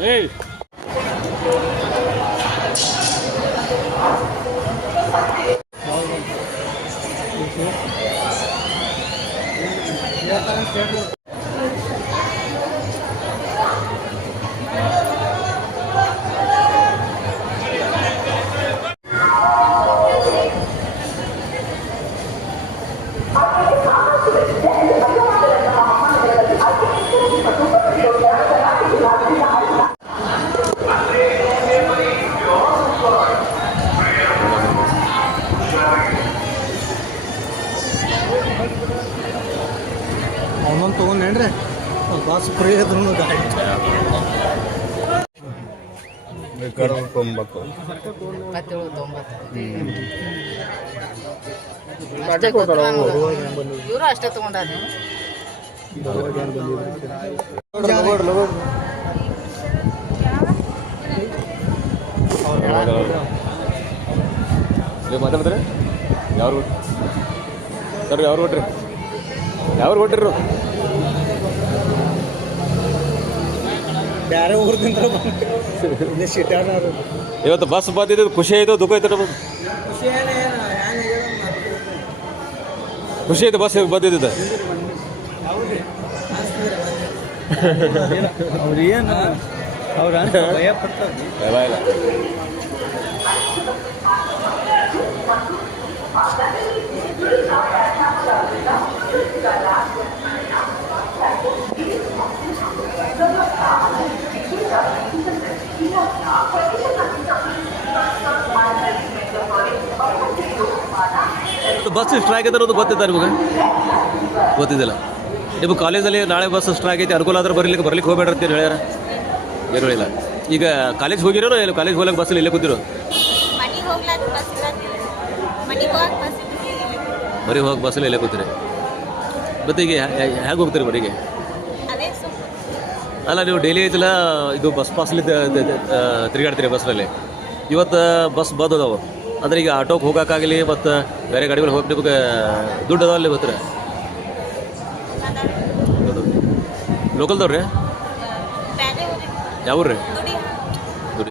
ಏಯ್ ಅವನೊಂದು ತೊಗೊಂಡೇನ್ರಿ boss free ಇದ್ರು ಗಾಡಿ ಬೇಕಾದ್ರೆ 90 ಇವರು ಅಷ್ಟೇ ತಗೊಂಡಾರ ಮಾತಾಡ್ತಾರೆ ಯಾರು ಸರ್ ಯಾರು ಕೊಟ್ರಿ ಯಾರು ಕೊಟ್ಟಿರು ಬೇರೆ ಊರ್ದಿಂದ ಇವತ್ತು ಬಸ್ ಬಂದಿದ್ದು ಖುಷಿ ಆಯಿತು ದುಃಖ ಆಯ್ತು ನಮಗೆ ಖುಷಿ ಆಯ್ತು ಬಸ್ ಬಂದಿದ್ದ ಅವ್ರು ಏನು ಅವ್ರ ಭಯ ಪಡ್ತಾರೆ ಇಲ್ಲ ಬಸ್ ಸ್ಟ್ರೈಕ್ ಐತೆ ಅನ್ನೋದು ಗೊತ್ತಿದ್ದ ನಿಮಗೆ ಗೊತ್ತಿದ್ದಿಲ್ಲ ನಿಮ್ಮ ಕಾಲೇಜಲ್ಲಿ ನಾಳೆ ಬಸ್ ಸ್ಟ್ರೈಕ್ ಐತೆ ಅನುಕೂಲ ಆದ್ರೆ ಬರ್ಲಿಕ್ಕೆ ಹೋಗ್ಬೇಡ್ರಿ ಅಂತ ಹೇಳ್ಯಾರ ಏನು ಹೇಳಿಲ್ಲ ಈಗ ಕಾಲೇಜ್ ಹೋಗಿರೋ ಇಲ್ಲ ಕಾಲೇಜ್ ಹೋಗ್ಲಿಕ್ಕೆ ಬಸ್ಸಲ್ಲಿ ಇಲ್ಲೇ ಕೂತಿರೋ ಬರೀ ಹೋಗಿ ಬಸ್ಸಲ್ಲಿ ಇಲ್ಲೇ ಕೂತೀರಿ ಮತ್ತೆ ಈಗ ಹೇಗೆ ಹೋಗ್ತೀರಿ ಮನೆಗೆ ಅಲ್ಲ ನೀವು ಡೈಲಿ ಐತಿಲ್ಲ ಇದು ಬಸ್ ಪಾಸ್ಲಿ ತಿರುಗಾಡ್ತೀರಿ ಬಸ್ನಲ್ಲಿ ಇವತ್ತು ಬಸ್ ಬಂದ್ ಅದಾವ ಅಂದ್ರೆ ಈಗ ಆಟೋಗೆ ಹೋಗೋಕ್ಕಾಗಲಿ ಮತ್ತು ಬೇರೆ ಗಾಡಿ ಮೇಲೆ ಹೋಗಿ ನಿಮಗೆ ದುಡ್ಡು ಅದಾವ ಅಲ್ಲಿ ಬರ್ತೀರ ಲೋಕಲ್ದವ್ರಿ ಯಾವ್ರಿ